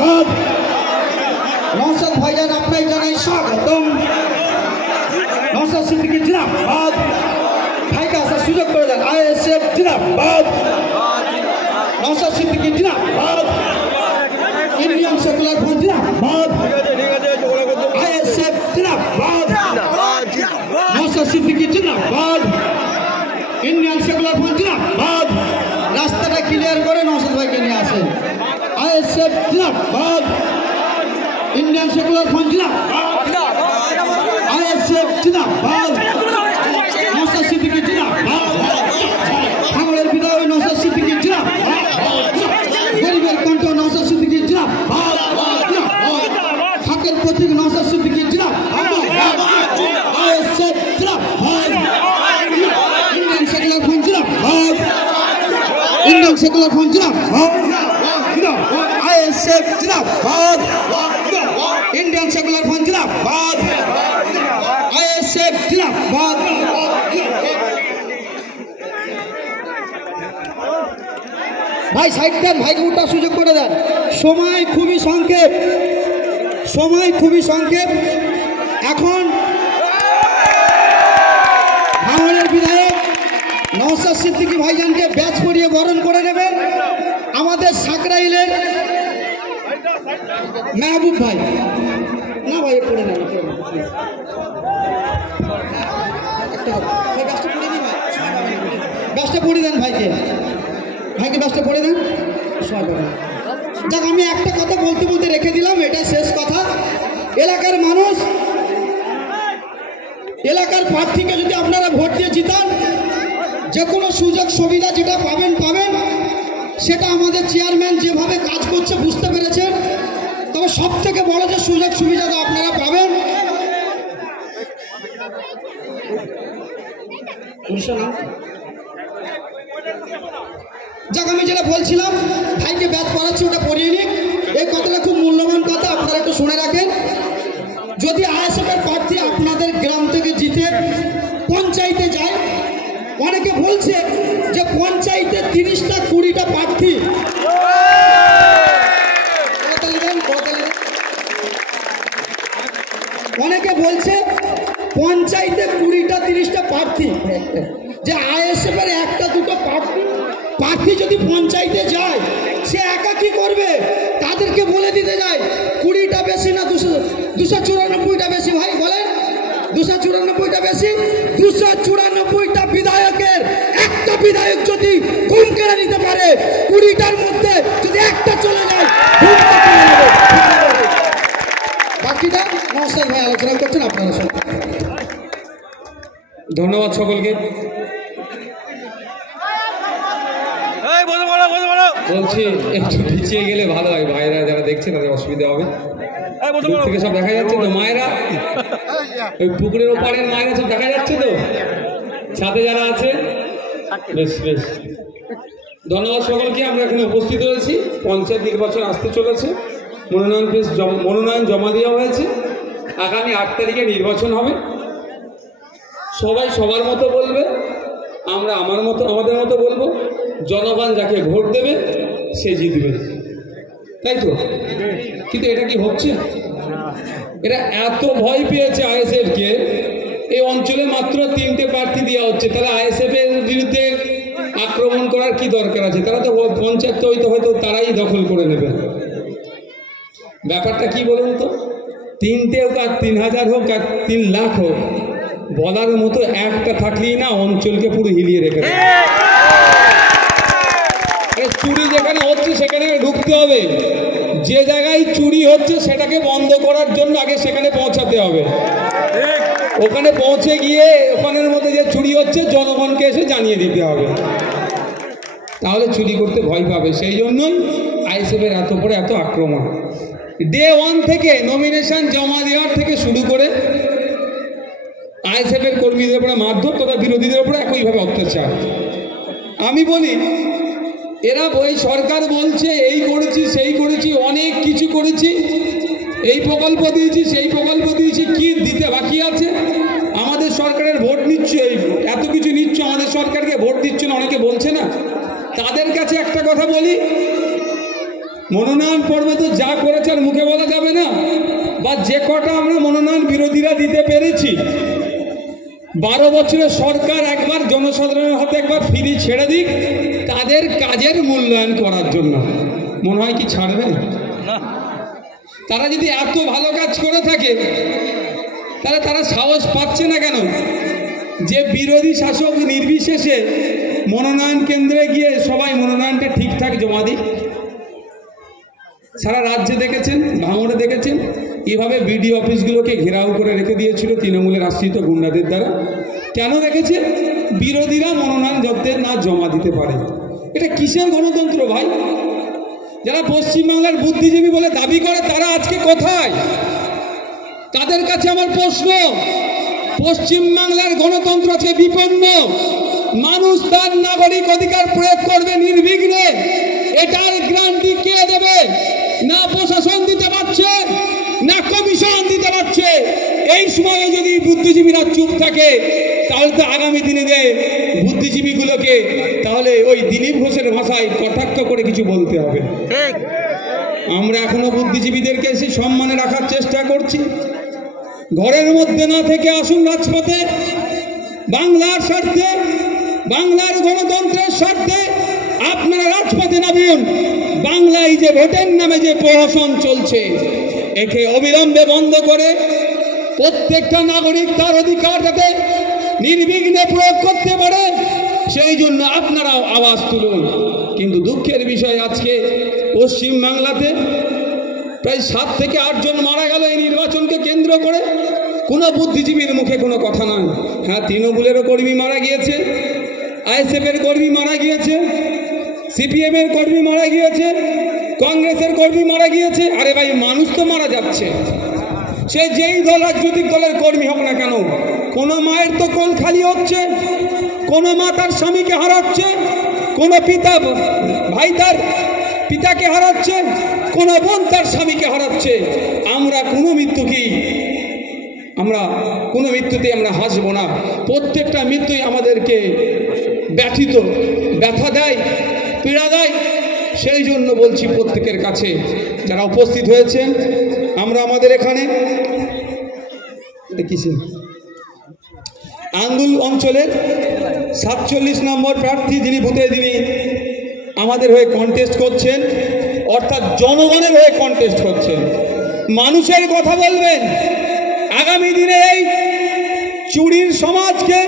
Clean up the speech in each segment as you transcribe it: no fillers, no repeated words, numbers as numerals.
জিন্দাবাদ। নওশাদ ভাইজান আপনাকে জানাই স্বাগতম। নওশাদ সিদ্দিকী জিন্দাবাদ। ভাইকে আসার সুযোগ করে দেন। আইএসএফ জিন্দাবাদ। নওশাদ সিদ্দিকী জিন্দাবাদ। ইন্ডিয়ান সেকুলার ফ্রন্ট জিন্দাবাদ। আইএসএফ জিন্দাবাদ। নওশাদ সিদ্দিকী জিন্দাবাদ। ইন্ডিয়ান সেকুলার ফ্রন্ট জিন্দাবাদ। রাস্তাটা ক্লিয়ার করে নওশাদ ভাইকে নিয়ে আসেন। আইএসএফ জিন্দাবাদ। ইন্ডিয়ান সেকুলার ফ্রন্ট জিন্দাবাদ। আইএসএফ জিন্দাবাদ। নওশাদ সিদ্দিকী জিন্দাবাদ। ভাঙড়ের বিধায়ক নওশাদ সিদ্দিকী জিন্দাবাদ। গরিবের কণ্ঠ নওশাদ সিদ্দিকী জিন্দাবাদ। হকের প্রতীক নওশাদ সিদ্দিকী জিন্দাবাদ। আইএসএফ জিন্দাবাদ। ইন্ডিয়ান সেকুলার ফ্রন্ট জিন্দাবাদ। ইন্ডিয়ান সেকুলার ফ্রন্ট জিন্দাবাদ। আইএসএফ জিন্দাবাদ। ইন্ডিয়ান সেকুলার ফ্রন্ট জিন্দাবাদ। আইএসএফ জিন্দাবাদ। ভাই সাইড দেন, ভাইকে উঠার সুযোগ করে দেন। সময় খুবই সংক্ষেপ, সময় খুবই সংক্ষেপ। এখন ভাঙড়ের বিধায়ক নওশাদ সিদ্দিকী ভাইজানকে ব্যাচ পরিয়ে বরণ করে নেবেন আমাদের সাকরাইলের মেহবুব ভাই। না ভাই পড়ে নেন, ব্যাচটা পড়ে দেন ভাইকে, ভাইকে ব্যাচটা পড়ে দেন। যাক, আমি একটা কথা বলতে বলতে রেখে দিলাম, এটা শেষ কথা। এলাকার মানুষ, এলাকার প্রার্থীকে যদি আপনারা ভোট দিয়ে জিতান, যে কোনো সুযোগ সুবিধা যেটা পাবেন পাবেন, সেটা আমাদের চেয়ারম্যান যেভাবে কাজ করছে বুঝতে পেরেছেন। তবে সব থেকে বড় যে সুযোগ সুবিধাটা আপনারা পাবেন, যাক আমি যেটা বলছিলাম, ভাইকে ব্যাচ পড়াচ্ছি ওটা পড়িয়ে নিন। এই কথাটা খুব মূল্যবান কথা, আপনারা একটু শুনে রাখেন। যদি আইএসএফের প্রার্থী আপনাদের গ্রাম থেকে জিতে পঞ্চায়েতে যায়, অনেকে বলছে যে পঞ্চায়েতে 30টা 20টা প্রার্থী, অনেকে বলছে পঞ্চায়েতে 20টা 30টা প্রার্থী, যে আইএসএফের 1টা 2টো প্রার্থী যদি পঞ্চায়েতে যায় সে একা কি করবে, তাদেরকে বলে দিতে যায় 20টা বেশি না 294টা বেশি। ভাই বলেন 294টা বেশি। 294টা বিধায়কের একটা বিধায়ক যদি ঘুম কেড়ে নিতে পারে, 20টার মধ্যে যদি একটা চলে যায়, বাকিটা নওশাদ ভাই আলোচনা করছেন আপনারা সব। ধন্যবাদ সকলকে। বলছি একটু পিছিয়ে গেলে ভালো হয়, ভাইরা যারা দেখছে তাদের অসুবিধা হবে। দূর থেকে সব দেখা যাচ্ছে তো মায়েরা, ওই পুকুরের ওপারের মায়েরা সব দেখা যাচ্ছে তো, সাথে যারা আছে। বেশ বেশ, ধন্যবাদ সকলকে। আমরা এখানে উপস্থিত হয়েছি, পঞ্চায়েত নির্বাচন আসতে চলেছে, মনোনয়ন জমা দেওয়া হয়েছে। আগামী 8 তারিখে নির্বাচন হবে। সবাই সবার মতো বলবে, আমরা আমাদের মতো বলবো। জনগণ যাকে ভোট দেবে সে জিতবে, তাই তো? কিন্তু এটা কি হচ্ছে? এরা এত ভয় পেয়েছে আইএসএফকে, এই অঞ্চলে মাত্র 3টে প্রার্থী দেওয়া হচ্ছে, তাহলে আইএসএফ এর বিরুদ্ধে আক্রমণ করার কি দরকার আছে? তারা তো পঞ্চায়েত হয়তো তারাই দখল করে নেবে। ব্যাপারটা কি বলুন তো? 3টে হোক আর 3000 হোক আর 3 লাখ হোক, বলার মতো একটা থাকলেই না অঞ্চলকে পুরো হিলিয়ে রেখে দেবে। চুরি যেখানে হচ্ছে সেখানে ঢুকতে হবে, যে জায়গায় চুরি হচ্ছে সেটাকে বন্ধ করার জন্য আগে সেখানে পৌঁছাতে হবে। ওখানে পৌঁছে গিয়ে ওখানের মধ্যে যে চুরি হচ্ছে জনগণকে এসে জানিয়ে দিতে হবে, তাহলে চুরি করতে ভয় পাবে। সেই জন্যই আইএসএফের এত পরে এত আক্রমণ। ডে 1 থেকে নমিনেশন জমা দেওয়ার থেকে শুরু করে আইএসএফের কর্মীদের উপরে মারধর তথা বিরোধীদের উপরে একইভাবে অত্যাচার। আমি বলি, এরা ওই সরকার বলছে এই করেছি সেই করেছি, অনেক কিছু করেছি, এই প্রকল্প দিয়েছি সেই প্রকল্প দিয়েছি, কি দিতে বাকি আছে? আমাদের সরকারের ভোট নিচ্ছ, এত কিছু নিচ্ছ, আমাদের সরকারকে ভোট দিচ্ছ না, অনেকে বলছে না। তাদের কাছে একটা কথা বলি, মনোনয়ন পর্বে তো যা করেছে আর মুখে বলা যাবে না, বা যে কটা আমরা মনোনয়ন বিরোধীরা দিতে পেরেছি, 12 বছরের সরকার একবার জনসাধারণের হাতে একবার ফ্রি ছেড়ে দিক তাদের কাজের মূল্যায়ন করার জন্য, মনে হয় কি ছাড়বে? তারা যদি এত ভালো কাজ করে থাকে তাহলে তারা সাহস পাচ্ছে না কেন যে বিরোধী শাসক নির্বিশেষে মনোনয়ন কেন্দ্রে গিয়ে সবাই মনোনয়নটা ঠিকঠাক জমা দিই? সারা রাজ্যে দেখেছেন, ভাঙড়ে দেখেছেন, এভাবে বিডিও অফিসগুলোকে ঘেরাও করে রেখে দিয়েছিল তৃণমূলের আশ্রিত গুন্ডাদের দ্বারা। কেন রেখেছে? বিরোধীরা মনোনয়ন যাতে না জমা দিতে পারে। এটা কিসের গণতন্ত্র ভাই? যারা পশ্চিমবাংলার বুদ্ধিজীবী বলে দাবি করে তারা আজকে কোথায়? তাদের কাছে আমার প্রশ্ন, পশ্চিমবাংলার গণতন্ত্র আজকে বিপন্ন। মানুষ তার নাগরিক অধিকার প্রয়োগ করবে নির্বিঘ্নে, এটার গ্যারান্টি কে দেবে? না প্রশাসন দিতে পারছে, না কমিশন দিতে পারছে। এই সময়ে যদি বুদ্ধিজীবীরা চুপ থাকে তাহলে তো আগামী দিনে বুদ্ধিজীবীগুলোকে তাহলে ওই দিলীপ ঘোষের ভাষায় কটাক্ষ করে কিছু বলতে হবে। আমরা এখনো বুদ্ধিজীবীদেরকে সেই সম্মানে রাখার চেষ্টা করছি। ঘরের মধ্যে না থেকে আসুন রাজপথে, বাংলার স্বার্থে, বাংলার গণতন্ত্রের স্বার্থে আপনারা রাজপথে নামুন। বাংলায় যে ভোটের নামে যে প্রহসন চলছে একে অবিলম্বে বন্ধ করে প্রত্যেকটা নাগরিক তার অধিকার যাতে নির্বিঘ্নে প্রয়োগ করতে পারে সেই জন্য আপনারাও আওয়াজ তুলুন। কিন্তু দুঃখের বিষয় আজকে পশ্চিমবাংলাতে প্রায় 7 থেকে 8 জন মারা গেল এই নির্বাচনকে কেন্দ্র করে। কোনো বুদ্ধিজীবীর মুখে কোনো কথা নয়। হ্যাঁ, তৃণমূলেরও কর্মী মারা গিয়েছে, আইএসএফের কর্মী মারা গিয়েছে, সিপিএমের কর্মী মারা গিয়েছে, কংগ্রেসের কর্মী মারা গিয়েছে। আরে ভাই, মানুষ তো মারা যাচ্ছে, সে যেই দল রাজনৈতিক দলের কর্মী হোক না কেন। কোনো মায়ের তো কোল খালি হচ্ছে, কোনো মা তার স্বামীকে হারাচ্ছে, কোনো পিতা ভাই তার পিতাকে হারাচ্ছে, কোনো বোন তার স্বামীকে হারাচ্ছে। আমরা কোনো মৃত্যুতে আমরা হাসবো না। প্রত্যেকটা মৃত্যুই আমাদেরকে ব্যথা দেয়, পীড়া দেয়। সেই জন্য বলছি প্রত্যেকের কাছে যারা উপস্থিত হয়েছেন, আমরা আমাদের এখানে আন্দুল অঞ্চলের 47 নম্বর প্রার্থী যিনি বুথে তিনি আমাদের হয়ে কন্টেস্ট করছেন, অর্থাৎ জনগণের হয়ে কন্টেস্ট করছেন। মানুষের কথা বলবেন। আগামী দিনে এই চুরির সমাজকে,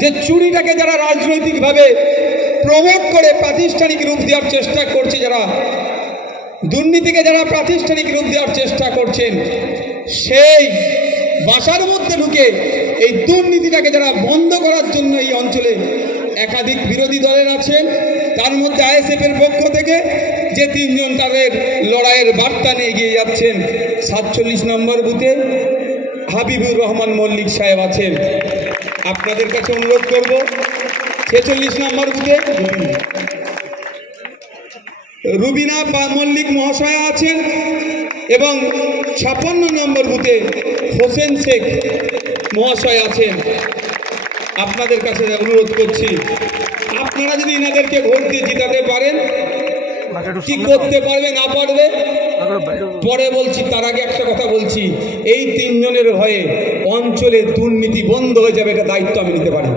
যে চুরিটাকে যারা রাজনৈতিকভাবে প্রমোট করে প্রাতিষ্ঠানিক রূপ দেওয়ার চেষ্টা করছে, যারা দুর্নীতিকে যারা প্রাতিষ্ঠানিক রূপ দেওয়ার চেষ্টা করছেন, সেই বাসার মধ্যে ঢুকে এই দুর্নীতিটাকে যারা বন্ধ করার জন্য এই অঞ্চলে একাধিক বিরোধী দলের আছেন। তার মধ্যে আইএসএফের পক্ষ থেকে যে 3 জন তাদের লড়াইয়ের বার্তা নিয়ে এগিয়ে যাচ্ছেন। 47 নম্বর বুথে হাবিবুর রহমান মল্লিক সাহেব আছেন। আপনাদের কাছে অনুরোধ করব, 46 নম্বর বুথে রুবিনা মল্লিক মহাশয়া আছেন এবং 56 নম্বর বুথে হোসেন শেখ মহাশয় আছেন। আপনাদের কাছে অনুরোধ করছি, আপনারা যদি এনাদেরকে ভোট দিয়ে জিতাতে পারেন, কি করতে পারবে না পারবে পরে বলছি। তার আগে একটা কথা বলছি, এই 3 জনের ভয়ে অঞ্চলে দুর্নীতি বন্ধ হয়ে যাবে, এটা দায়িত্ব আমি নিতে পারি।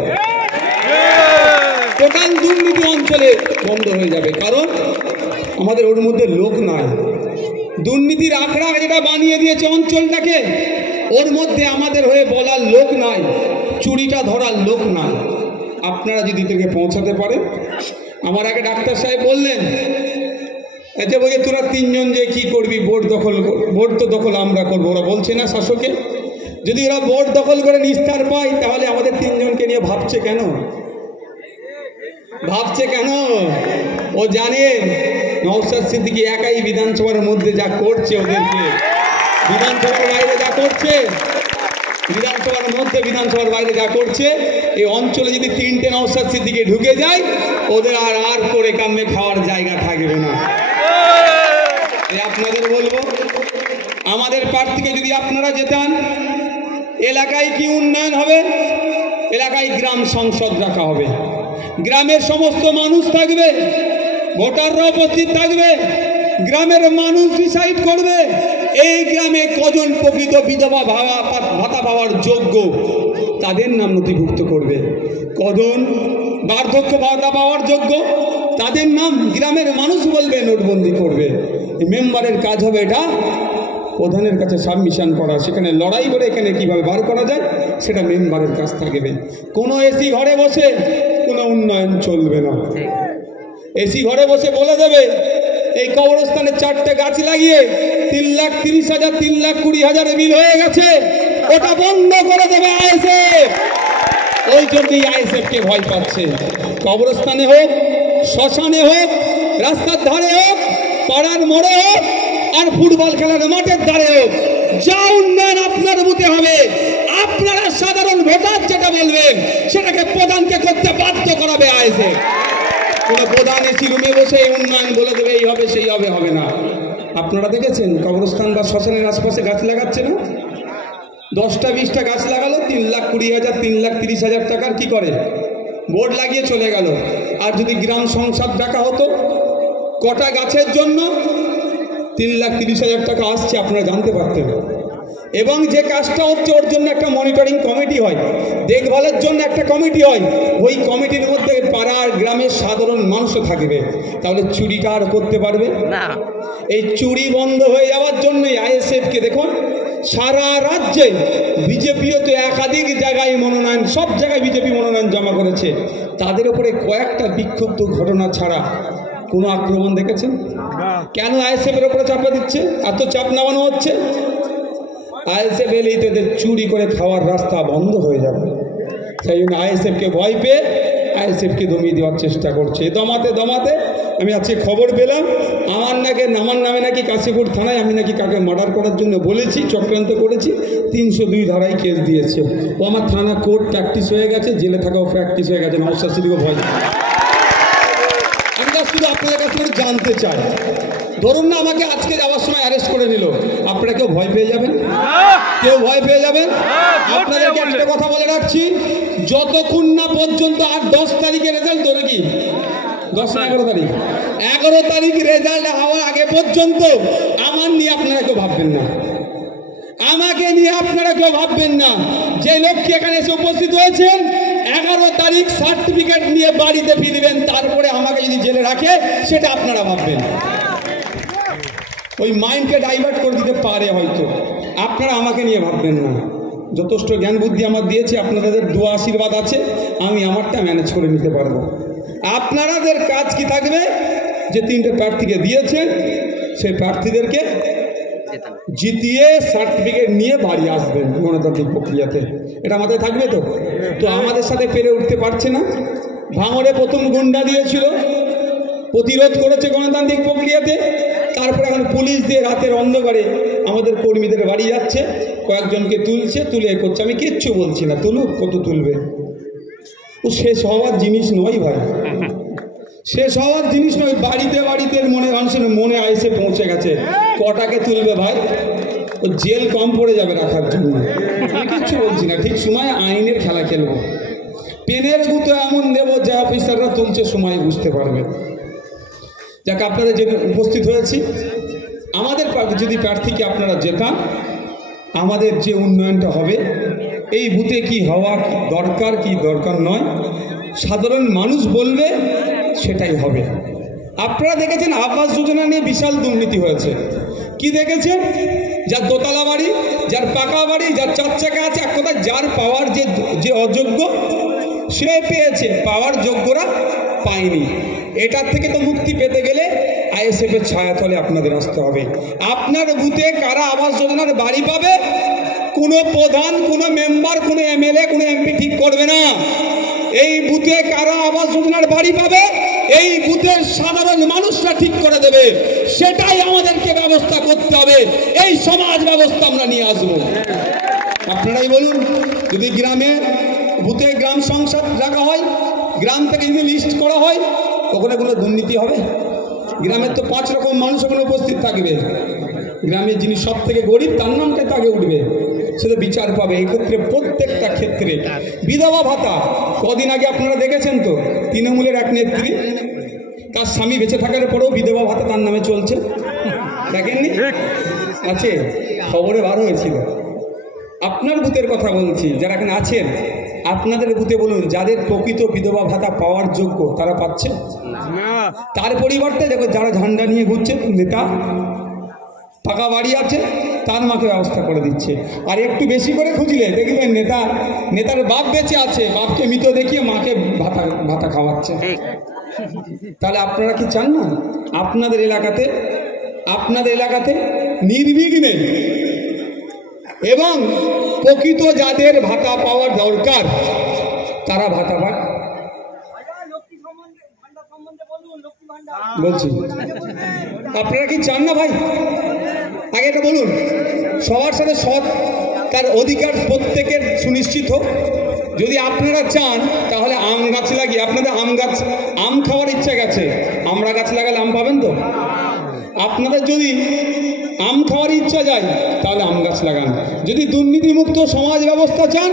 টোটাল দুর্নীতি অঞ্চলে বন্ধ হয়ে যাবে, কারণ আমাদের ওর মধ্যে লোক নাই। দুর্নীতির আখড়া যেটা বানিয়ে দিয়েছে অঞ্চলটাকে, ওর মধ্যে আমাদের হয়ে বলার লোক নাই, চুরিটা ধরার লোক নাই। আপনারা যদি থেকে পৌঁছাতে পারেন। আমার আগে ডাক্তার সাহেব বললেন যে বলে তোরা 3 জন যে কি করবি, ভোট তো দখল আমরা করবো। ওরা বলছে না শাসকে, যদি ওরা ভোট দখল করে নিস্তার পায় তাহলে আমাদের 3 জনকে নিয়ে ভাবছে কেন? ও জানে নওশাদ সিদ্দিকী একাই বিধানসভার মধ্যে যা করছে, ওদেরকে বিধানসভার বাইরে যা করছে, বিধানসভার বাইরে যা করছে, এই অঞ্চলে যদি 3টে নওশাদ সিদ্দিকী ঢুকে যায়, ওদের আর করে কামে খাওয়ার জায়গা থাকবে না। আপনাদের বলবো, আমাদের প্রার্থীকে যদি আপনারা জেতান, এলাকায় কি উন্নয়ন হবে? এলাকায় গ্রাম সংসদ রাখা হবে, গ্রামের সমস্ত মানুষ থাকবে, ভোটাররা উপস্থিত থাকবে, গ্রামের মানুষ ডিসাইড করবে এই গ্রামে কজন প্রকৃত বিধবা ভাতা পাওয়ার যোগ্য, তাদের নাম নথিভুক্ত করবে। কজন বার্ধক্য ভাতা পাওয়ার যোগ্য, তাদের নাম গ্রামের মানুষ বলবে, নোটবন্দি করবে। মেম্বারের কাজ হবে এটা প্রধানের কাছে সাবমিশন করা, সেখানে লড়াই করে এখানে কীভাবে বার করা যায় সেটা মেম্বারের কাছ থাকবে। কোনো এসি ঘরে বসে কোনো উন্নয়ন চলবে না। এসি ঘরে বসে বলে দেবে এই কবরস্থানে 4টে গাছ লাগিয়ে 3,30,000 3,20,000 বিল হয়ে গেছে, ওটা বন্ধ করে দেবে আইএসএফ। ওই জন্যই আইএসএফকে ভয় পাচ্ছে। কবরস্থানে হোক, শ্মশানে হোক, রাস্তার ধারে হোক, পাড়ার মোড়ে হোক, আর ফুটবল খেলার মাঠের ধারে হোক, যা উন্নয়ন আপনার বুথে হবে, আপনারা সাধারণ ভোটার যেটা বলবেন সেটাকে প্রধানকে করতে বাধ্য করাবে আইএসএফ। কোনো প্রধান এসি রুমে বসে এই উন্নয়ন বলে দেবে এই হবে সেই হবে, হবে না। আপনারা দেখেছেন কবরস্থান বা শ্মশানের আশপাশে গাছ লাগাচ্ছে না? 10টা 20টা গাছ লাগালো, 3,20,000 3,30,000 টাকার কি করে বোর্ড লাগিয়ে চলে গেল। আর যদি গ্রাম সংসদ ডাকা হতো, কটা গাছের জন্য 3,30,000 টাকা আসছে আপনারা জানতে পারতেন। এবং যে কাজটা হচ্ছে ওর জন্য একটা মনিটরিং কমিটি হয়, দেখভালের জন্য একটা কমিটি হয়। ওই কমিটির মধ্যে পাড়ার গ্রামের সাধারণ মানুষও থাকবে, তাহলে চুরিটা আর করতে পারবে না। এই চুরি বন্ধ হয়ে যাওয়ার জন্যই আইএসএফকে দেখুন সারা রাজ্যে বিজেপিও তো একাধিক জায়গায় মনোনয়ন, সব জায়গায় বিজেপি মনোনয়ন জমা করেছে। তাদের উপরে কয়েকটা বিক্ষুব্ধ ঘটনা ছাড়া কোনো আক্রমণ দেখেছেন? কেন আইএসএফের উপরে চাপা দিচ্ছে, এত চাপ নামানো হচ্ছে? আইএসএফ এলেই তো এদের চুরি করে খাওয়ার রাস্তা বন্ধ হয়ে যাবে। সেই জন্য আইএসএফকে ভয় পেয়ে আইএসএফকে দমিয়ে দেওয়ার চেষ্টা করছে। দমাতে দমাতে আমি আজকে খবর পেলাম আমার নামে নাকি কাশীপুর থানায় আমি নাকি কাকে মার্ডার করার জন্য বলেছি, চক্রান্ত করেছি, 302 ধারায় কেস দিয়েছে। ও আমার থানা কোর্ট প্র্যাকটিস হয়ে গেছে, জেলে থাকাও প্র্যাকটিস হয়ে গেছে, নওশাদকে ভয়। আমি শুধু আপনাদের কাছ থেকে জানতে চাই, ধরুন না আমাকে আজকে যাওয়ার সময় অ্যারেস্ট করে নিল, আপনারা কেউ ভয় পেয়ে যাবেন? কেউ ভয় পেয়ে যাবেন? আপনাদেরকে একটা কথা বলে রাখছি, যতক্ষণ না পর্যন্ত আর 10 তারিখে রেজাল্ট, তো নাকি 10 না 11 তারিখ, 11 তারিখ রেজাল্ট হওয়ার আগে পর্যন্ত আমার নিয়ে আপনারা কেউ ভাববেন না, আমাকে নিয়ে আপনারা কেউ ভাববেন না। যে লোককে এখানে এসে উপস্থিত হয়েছেন 11 তারিখ সার্টিফিকেট নিয়ে বাড়িতে ফিরবেন, তারপরে আমাকে যদি জেলে রাখে সেটা আপনারা ভাববেন। ওই মাইন্ডকে ডাইভার্ট করে দিতে পারে হয়তো, আপনারা আমাকে নিয়ে ভাববেন না। যথেষ্ট জ্ঞান বুদ্ধি আমার দিয়েছে, আপনাদের দোয়া আশীর্বাদ আছে, আমি আমারটা ম্যানেজ করে নিতে পারবো। আপনাদের কাজ কি থাকবে, যে 3টে প্রার্থীকে দিয়েছেন সেই প্রার্থীদেরকে জিতিয়ে সার্টিফিকেট নিয়ে বাড়ি আসবেন গণতান্ত্রিক প্রক্রিয়াতে, এটা মাথায় থাকবে তো? তো আমাদের সাথে পেরে উঠতে পারছে না। ভাঙড়ে প্রথম গুন্ডা দিয়েছিল, প্রতিরোধ করেছে গণতান্ত্রিক প্রক্রিয়াতে, তারপরে এখন পুলিশ দিয়ে রাতের অন্ধকারে আমাদের কর্মীদের বাড়ি যাচ্ছে, কয়েকজনকে তুলছে, তুলে করছে। আমি কিচ্ছু বলছি না, তুলুক, কত তুলবে, ও শেষ হওয়ার জিনিস নয় ভাই, শেষ হওয়ার জিনিস নয়। বাড়িতে বাড়িতে মানুষের মনে আইসে পৌঁছে গেছে, কটাকে তুলবে ভাই, ও জেল কম পড়ে যাবে রাখার জন্য। আমি কিচ্ছু বলছি না, ঠিক সময় আইনের খেলা খেলবো, পেনের গুঁতো এমন দেবো যে অফিসাররা তুলছে সময় বুঝতে পারবে। যাক, আপনাদের যে উপস্থিত হয়েছি, আমাদের যদি প্রার্থীকে আপনারা জেতান, আমাদের যে উন্নয়নটা হবে, এই বুথে কি হওয়া দরকার কি দরকার নয়, সাধারণ মানুষ বলবে সেটাই হবে। আপনারা দেখেছেন আবাস যোজনা নিয়ে বিশাল দুর্নীতি হয়েছে। কি দেখেছেন? যার দোতলা বাড়ি, যার পাকা বাড়ি, যার 4 চাকা আছে, এক কথায় যার পাওয়ার যে অযোগ্য সে পেয়েছে, পাওয়ার যোগ্যরা পায়নি। এটার থেকে তো মুক্তি পেতে গেলে আইএসএফের ছায়াতলে আপনাদের আসতে হবে। আপনার বুথে কারা আবাস যোজনার বাড়ি পাবে, কোনো প্রধান, কোনো মেম্বার, কোনো এমএলএ, কোনো এমপি ঠিক করবে না। এই বুথে কারা আবাস যোজনার বাড়ি পাবে, এই বুথের সাধারণ মানুষরা ঠিক করে দেবে। সেটাই আমাদেরকে ব্যবস্থা করতে হবে, এই সমাজ ব্যবস্থা আমরা নিয়ে আসবো। আপনারাই বলুন, যদি গ্রামে বুথে গ্রাম সংসদ রাখা হয়, গ্রাম থেকে যদি লিস্ট করা হয়, ওখানে কোনো দুর্নীতি হবে? গ্রামের তো 5 রকম মানুষ ওখানে উপস্থিত থাকবে, গ্রামের যিনি সব থেকে গরিব তার নামটাই তো আগে উঠবে, সেটা বিচার পাবে। এক্ষেত্রে প্রত্যেকটা ক্ষেত্রে বিধবা ভাতা, কদিন আগে আপনারা দেখেছেন তো, তৃণমূলের এক নেত্রী, তার স্বামী বেঁচে থাকার পরেও বিধবা ভাতা তার নামে চলছে। দেখেননি? আছে, খবরে বার হয়েছিল। আপনার বুথের কথা বলছি, যারা এখানে আছেন আপনাদের বুথে বলুন, যাদের প্রকৃত বিধবা ভাতা পাওয়ার যোগ্য তারা পাচ্ছে না। তার পরিবর্তে দেখো যারা ঝান্ডা নিয়ে ঘুরছে, নেতা পাকা বাড়ি আছে, তার মাকে ব্যবস্থা করে দিচ্ছে। আর একটু বেশি করে খুঁজলে দেখবেন নেতার বাপ বেঁচে আছে, বাপকে মৃত দেখিয়ে মাকে ভাতা খাওয়াচ্ছে। তাহলে আপনারা কি চান না আপনাদের এলাকাতে নির্বিঘ্নে এবং প্রকৃত যাদের ভাতা পাওয়ার দরকার তারা ভাতা পায়? বলছি আপনারা কি চান না ভাই? আগে এটা বলুন, সবার সাথে সৎ, তার অধিকার প্রত্যেকের সুনিশ্চিত হোক। যদি আপনারা চান তাহলে আম গাছ লাগিয়ে, আপনাদের আম খাওয়ার ইচ্ছা গেছে, আমরা গাছ লাগালে আম পাবেন তো? আপনাদের যদি আম খাওয়ার ইচ্ছা যায় তাহলে আম গাছ লাগান। যদি দুর্নীতিমুক্ত সমাজ ব্যবস্থা চান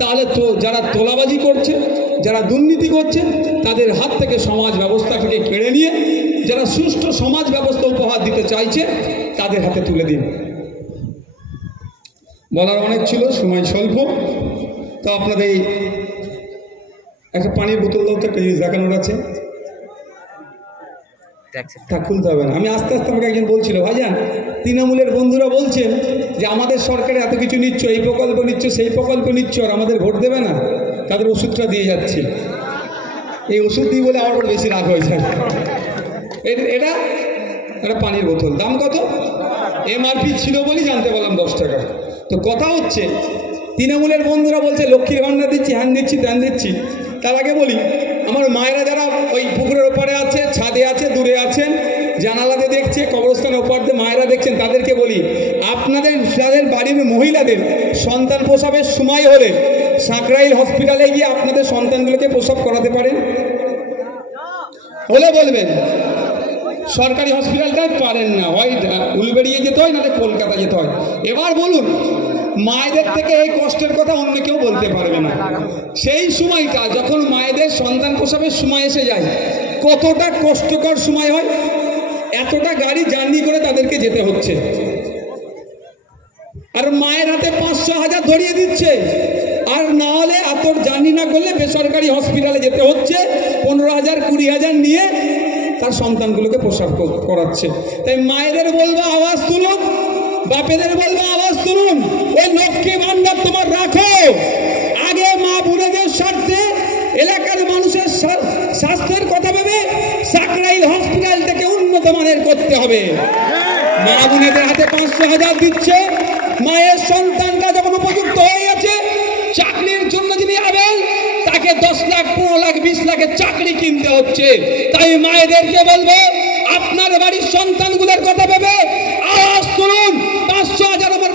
তাহলে তো যারা তোলাবাজি করছে, যারা দুর্নীতি করছে তাদের হাত থেকে সমাজ ব্যবস্থাটাকে কেড়ে নিয়ে যারা সুষ্ঠু সমাজ ব্যবস্থা উপহার দিতে চাইছে তাদের হাতে তুলে দিন। বলার অনেক ছিল, সময় স্বল্প। তো আপনাদের এই একটা পানির বোতল দাও তো, একটা জিনিস দেখানোর আছে, তা খুলতে হবে না। আমি আস্তে আস্তে আমাকে একজন বলছিল, ভাইজান তৃণমূলের বন্ধুরা বলছেন যে আমাদের সরকারে এত কিছু নিচ্ছ, এই প্রকল্প নিচ্ছ, সেই প্রকল্প নিচ্ছ, আর আমাদের ভোট দেবে না, তাদের ওষুধটা দিয়ে যাচ্ছে। এই ওষুধ দিয়ে বলে আমার বেশি রাগ হয়ে যায়। এটা একটা পানির বোতল, দাম কত? এমআরপি ছিল বলেই জানতে পারলাম 10 টাকা। তো কথা হচ্ছে, তৃণমূলের বন্ধুরা বলছে লক্ষ্মীর ভান্ডার দিচ্ছি, হ্যান দিচ্ছি, ত্যান দিচ্ছি। তার আগে বলি, আমার মায়েরা যারা ওই পুকুরের ওপারে আছে, ছাদে আছে, দূরে আছেন, জানালাতে দেখছে, কবরস্থানের ওপার দিয়ে মায়েরা দেখছেন, তাদেরকে বলি, আপনাদের যাদের বাড়ির মহিলাদের সন্তান প্রসবের সময় হলে সাকরাইল হসপিটালে গিয়ে আপনাদের সন্তানগুলোকে প্রসব করাতে পারেন? হলে বলবেন। সরকারি হসপিটালটাই পারেন না, হয় উলবেড়িয়ে যেতে হয়, নাহলে কলকাতা যেতে হয়। এবার বলুন, মায়েদের থেকে এই কষ্টের কথা অন্য কেউ বলতে পারবে না। সেই সময়টা যখন মায়েদের সন্তান প্রসবের সময় এসে যায়, কতটা কষ্টকর সময় হয়। এতটা গাড়ি জার্নি করে তাদেরকে যেতে হচ্ছে, আর মায়ের হাতে 500,000 ধরিয়ে দিচ্ছে। আর না হলে এত জার্নি না করলে বেসরকারি হসপিটালে যেতে হচ্ছে, 15,000 20,000 নিয়ে তার সন্তানগুলোকে প্রসব করাচ্ছে। তাই মায়েদের বলবো আওয়াজ তুলুন, বাপেদের বলবো আওয়াজ তুলুন। ওই লক্ষ্মী ভান্ডার তোমার রাখো, আগে মা বোনেদের স্বার্থে, এলাকার মানুষের স্বাস্থ্যের কথা ভেবে সাকরাইল হসপিটালটাকে উন্নত মানের করতে হবে। মা বোনেদের হাতে 500,000 দিচ্ছে, মায়ের সন্তানটা যখন উপযুক্ত হয়ে গেছে, চাকরির জন্য যিনি আবেন তাকে 10 লাখ 15 লাখ 20 লাখের চাকরি কিনতে হচ্ছে। তাই মায়েদেরকে বলবো, আপনার বাড়ির সন্তানগুলোর কথা ভেবে আওয়াজ তুলুন। 500,000 আমার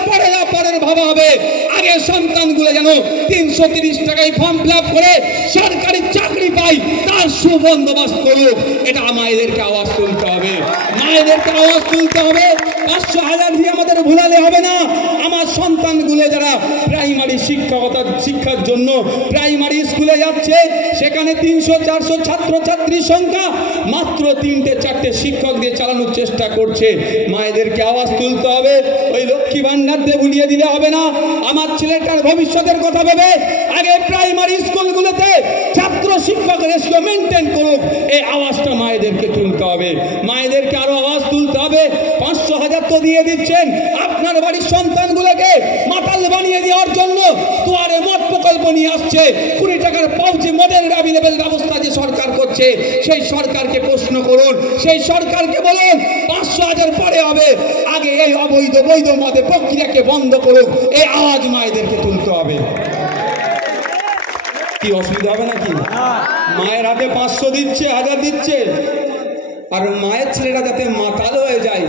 পরের ভাবা হবে, আগে সন্তানগুলো যেন 330 টাকায় ফর্ম ফিল আপ করে সরকারি চাকরি পাই, তার সুবন্দোবস্ত করুক। এটা মায়েদেরকে আওয়াজ তুলতে হবে, মায়েদেরকে আওয়াজ তুলতে হবে। 500,000 দিয়ে আমাদের ভুলালে হবে না। আমার সন্তানগুলো যারা প্রাইমারি শিক্ষার জন্য প্রাইমারি স্কুলে যাচ্ছে, সেখানে 300-400 ছাত্রছাত্রীর সংখ্যা, মাত্র 3-4টে শিক্ষক দিয়ে চালানোর চেষ্টা করছে। মায়েদেরকে আওয়াজ তুলতে হবে। ওই লক্ষ্মী ভান্ডার দিয়ে ভুলিয়ে দিলে হবে না। আমার ছেলেটার ভবিষ্যতের কথা ভেবে আগে প্রাইমারি স্কুলগুলোতে ছাত্র শিক্ষক রেশিও মেনটেন করুক, এই আওয়াজটা মায়েদেরকে তুলতে হবে। মায়েদেরকে আরো আওয়াজ তুলতে হবে। 500,000 তো দিয়ে দিচ্ছেন, আপনার বাড়ির সন্তানগুলোকে মাতাল বানিয়ে দেওয়ার জন্য দুয়ারে মত প্রকল্প নিয়ে আসছে। 20 টাকার পাউচে মডেল অ্যাভেলেবেল ব্যবস্থা যে সরকার করছে, সেই সরকারকে প্রশ্ন করুন, সেই সরকারকে বলুন 500,000 পরে হবে, আগে এই অবৈধ বৈধ মতে প্রক্রিয়াকে বন্ধ করুক। এই আওয়াজ মায়েদেরকে তুলতে হবে। কি অসুবিধা হবে নাকি? মায়ের হাতে 500 দিচ্ছে, 1000 দিচ্ছে, আর মায়ের ছেলেরা যাতে মাতাল হয়ে যায়,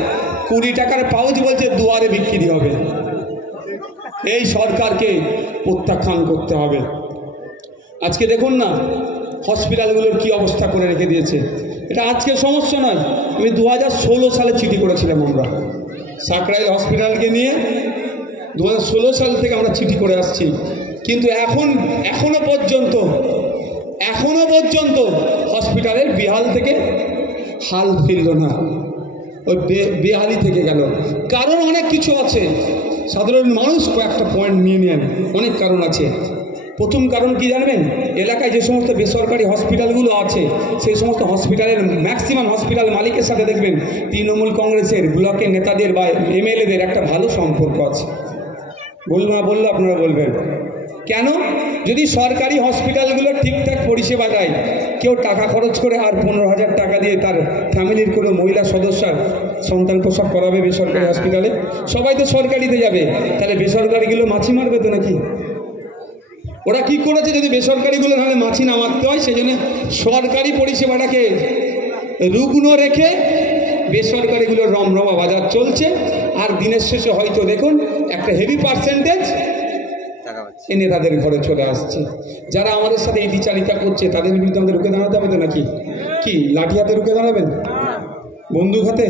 20 টাকার পাউচ বলছে দুয়ারে বিক্রি হবে। এই সরকারকে প্রত্যাখ্যান করতে হবে। আজকে দেখুন না হসপিটালগুলোর কি অবস্থা করে রেখে দিয়েছে। এটা আজকের সমস্যা নয়, আমি 2016 সালে চিঠি করেছিলাম। আমরা সাকরাইল হসপিটালকে নিয়ে 2016 সাল থেকে আমরা চিঠি করে আসছি, কিন্তু এখনো পর্যন্ত হসপিটালের বিহাল থেকে হাল ফিরল না। ওই বেহালি থেকে গেল। কারণ অনেক কিছু আছে, সাধারণ মানুষ কয়েকটা পয়েন্ট নিয়ে নেন, অনেক কারণ আছে। প্রথম কারণ কি জানবেন? এলাকায় যে সমস্ত বেসরকারি হসপিটালগুলো আছে সেই সমস্ত হসপিটালের ম্যাক্সিমাম হসপিটাল মালিকের সাথে দেখবেন তৃণমূল কংগ্রেসের ব্লকের নেতাদের বা এমএলএদের একটা ভালো সম্পর্ক আছে। বলবো না বললে আপনারা বলবেন কেন? যদি সরকারি হসপিটালগুলো ঠিকঠাক পরিষেবা দেয়, কেউ টাকা খরচ করে আর 15,000 টাকা দিয়ে তার ফ্যামিলির কোনো মহিলা সদস্যার সন্তান প্রসব করাবে বেসরকারি হসপিটালে, সবাই তো সরকারিতে যাবে, তাহলে বেসরকারিগুলো মাছি মারবে তো নাকি? ওরা কি করেছে? যদি বেসরকারিগুলো তাহলে মাছি না মারতে হয়, সেই জন্য সরকারি পরিষেবাটাকে রুগ্ন রেখে বেসরকারিগুলোর রমরমা বাজার চলছে। আর দিনের শেষে হয়তো দেখুন একটা হেভি পার্সেন্টেজ এ নেতাদের ঘরে চলে আসছে। যারা আমাদের সাথে এই দ্বিচারিতা করছে তাদের বিরুদ্ধে আমাদের রুখে দাঁড়াতে হবে তো নাকি? কি লাঠি হাতে রুখে দাঁড়াবেন? বন্দুক হাতে?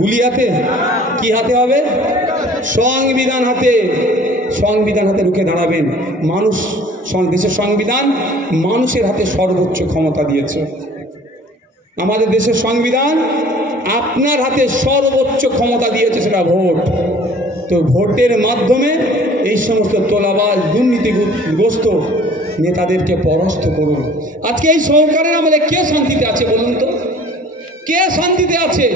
গুলি হাতে? কি হাতে হবে? সংবিধান হাতে। সংবিধান হাতে রুখে দাঁড়াবেন। মানুষ, দেশের সংবিধান মানুষের হাতে সর্বোচ্চ ক্ষমতা দিয়েছে। আমাদের দেশের সংবিধান আপনার হাতে সর্বোচ্চ ক্ষমতা দিয়েছে, সেটা ভোট। তো ভোটের মাধ্যমে এই সমস্ত তোলাবাজ দুর্নীতিগ্রস্ত নেতাদেরকে পরাস্ত করুন। আজকে এই সরকারের আমলে কে শান্তিতে আছে বলুন তো? কে শান্তিতে আছে?